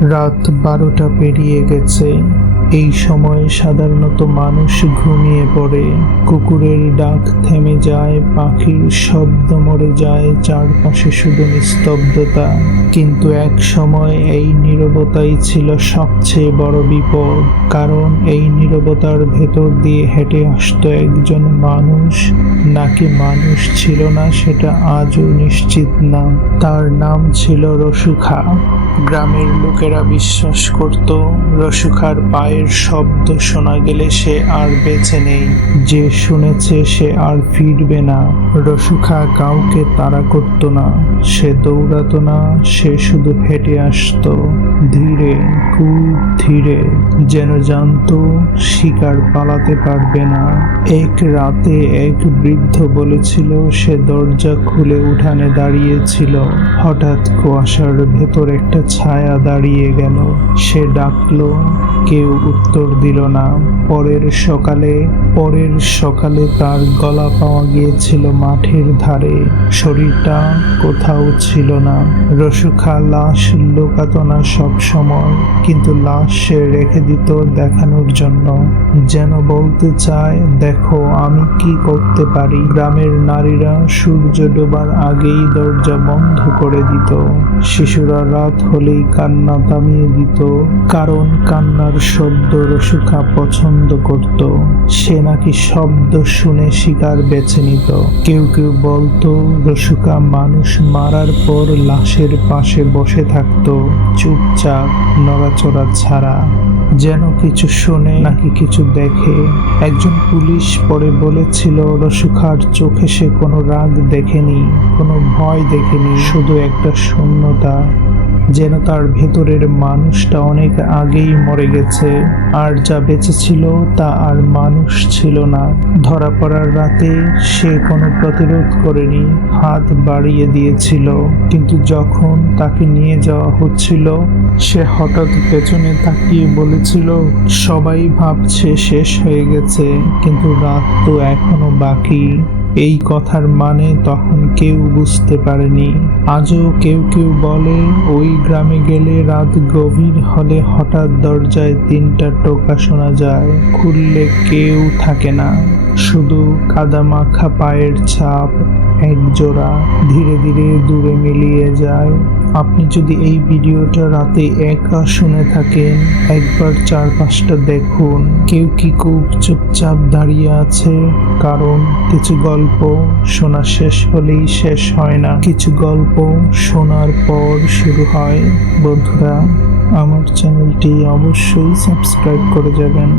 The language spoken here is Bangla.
রাত 12টা পেরিয়ে গেছে। এই সময় সাধারণত মানুষ ঘুমিয়ে পড়ে, কুকুরের ডাক থেমে যায়, পাখির শব্দ মরে যায়, চারপাশে শুধু নিস্তব্ধতা। কিন্তু এক সময় এই নীরবতাই ছিল সবচেয়ে বড় বিপদ, কারণ এই নীরবতার ভেতর দিয়ে হেঁটে আসতো একজন মানুষ, নাকি মানুষ ছিল না সেটা আজও নিশ্চিত না। তার নাম ছিল রসুখা। গ্রামের লোকেরা বিশ্বাস করত রসুখার পায়ের শব্দ শোনা গেলে সে আর বেঁচে নেই, যে শুনেছে সে আর ফিরবে না। রসুখা কাউকে তাড়া করত না, সে দৌড়াতো না, সে শুধু হেঁটে আসতো, ধীরে, খুব ধীরে, যেন জানতো শিকার পালাতে পারবে না। এক রাতে এক বৃদ্ধ বলেছিল সে দরজা খুলে উঠানে দাঁড়িয়েছিল। হঠাৎ কুয়াশার ভেতর একটা ছায়া দাঁড়িয়ে গেল। সে ডাকলো, কেউ উত্তর দিল না। পরের সকালে তার গলা পাওয়া গিয়েছিল মাঠের ধারে, শরীরটা কোথাও ছিল না। রসুখা লাশ লুকাতো না সব সময়, কিন্তু লাশ সে রেখে দিত দেখানোর জন্য, যেন বলতে চায়, দেখো আমি কি করতে পারি। গ্রামের নারীরা সূর্য ডোবার আগেই দরজা বন্ধ করে দিত। শিশুরা রাত হলেই কান্না থামিয়ে দিত, কারণ কান্নার শব্দ রসুখা পছন্দ করত। সে নাকি শব্দ শুনে শিকার বেছে নিত। কেউ কেউ বলতো রসুখা মানুষ মারার পর লাশের পাশে বসে থাকতো, চুপচাপ, নড়াচড়া ছাড়া, যেন কিছু শোনে নাকি কিছু দেখে। একজন পুলিশ পরে বলেছিল রসুখার চোখে সে কোনো রাগ দেখেনি, কোনো ভয় দেখেনি, শুধু একটা শূন্যতা, যেন তার ভেতরের মানুষটা অনেক আগেই মরে গেছে, আর যা বেঁচে ছিল তা আর মানুষ ছিল না। ধরা পড়ার রাতে সে কোনো প্রতিরোধ করেনি, হাত বাড়িয়ে দিয়েছিল, কিন্তু যখন তাকে নিয়ে যাওয়া হচ্ছিল সে হঠাৎ পেছনে তাকিয়ে বলেছিল, সবাই ভাবছে শেষ হয়ে গেছে, কিন্তু রাত তো এখনো বাকি। এই কথার মানে তখন কেউ বুঝতে পারেনি। আজও কেউ কেউ বলে ওই গ্রামে গেলে রাত গভীর হলে হঠাৎ দরজায় 3টা টোকা শোনা যায়, খুললে কেউ থাকে না, শুধু কাদামাখা পায়ের ছাপ এক জোড়া, ধীরে ধীরে দূরে মিলিয়ে যায়। আপনি যদি এই ভিডিওটা রাতে একা শুনে থাকেন, একবার চারপাশটা দেখুন, কেউ কি খুব চুপচাপ দাঁড়িয়ে আছে, কারণ কিছু গল্প শোনা শেষ হলেই শেষ হয় না, কিছু গল্প শোনার পর শুরু হয়। বন্ধুরা, আমার চ্যানেলটি অবশ্যই সাবস্ক্রাইব করে যাবেন।